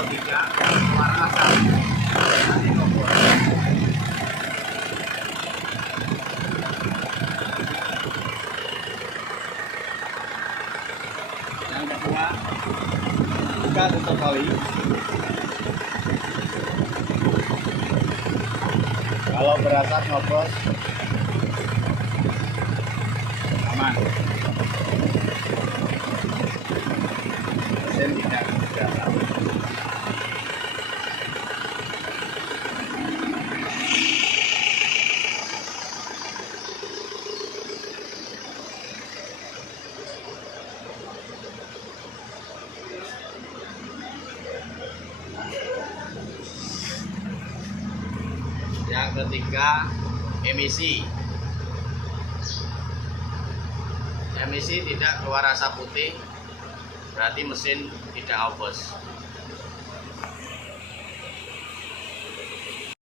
atau tidak keluar asap dari kompor. Yang kedua, buka tutup oli. Kalau berasap ngoplos, aman. Mesin tidak berasap. Yang ketiga, emisi. Emisi tidak keluar asap putih, berarti mesin tidak ngoplos.